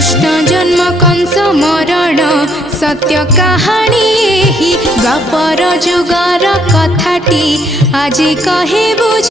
कृष्ण जन्म कंस मरण सत्य कहानी एही द्वापर जुगर कथाटी आज कहे बुझ